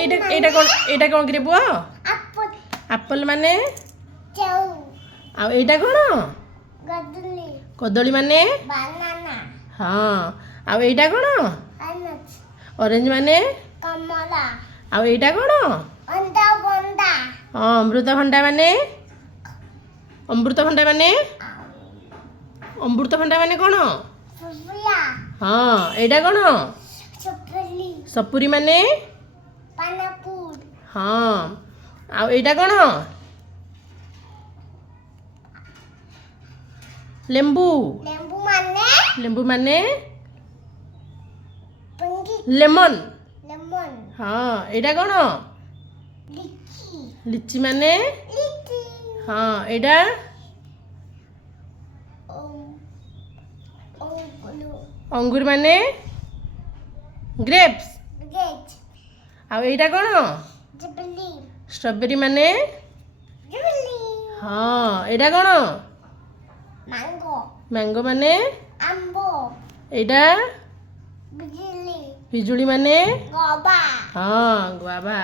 ଏଇଟା କ'ଣ କିରେ ପୁଅ? ଆପଲ୍ ମାନେ? ଆଉ ଏଇଟା କ'ଣ? କଦଳୀ ମାନେ? ହଁ। ଆଉ ଏଇଟା କ'ଣ? ଅରେଞ୍ଜ ମାନେ? ଆଉ ଏଇଟା କ'ଣ? ହଁ। ଅମୃତଭଣ୍ଡା ମାନେ? ଅମୃତଭଣ୍ଡା ମାନେ କ'ଣ? ହଁ। ଏଇଟା କ'ଣ? ସପୁରୀ ମାନେ? ହଁ। ଆଉ ଏଇଟା କ'ଣ? ଲେମ୍ବୁ ମାନେ? ଲେମନ୍। ହଁ। ଏଇଟା କ'ଣ? ଲିଚି ମାନେ? ହଁ। ଏଇଟା? ଅଙ୍ଗୁର ମାନେ? ଗ୍ରେପ୍ସ। ଆଉ ଏଇଟା କ'ଣ? ଷ୍ଟ୍ରବେରୀ ମାନେ? ହଁ। ଏଇଟା କ'ଣ? ମ୍ୟାଙ୍ଗୋ ମାନେ? ଏଇଟା? ପିଜୁଳି ମାନେ? ହଁ। ଗୁଆଭା।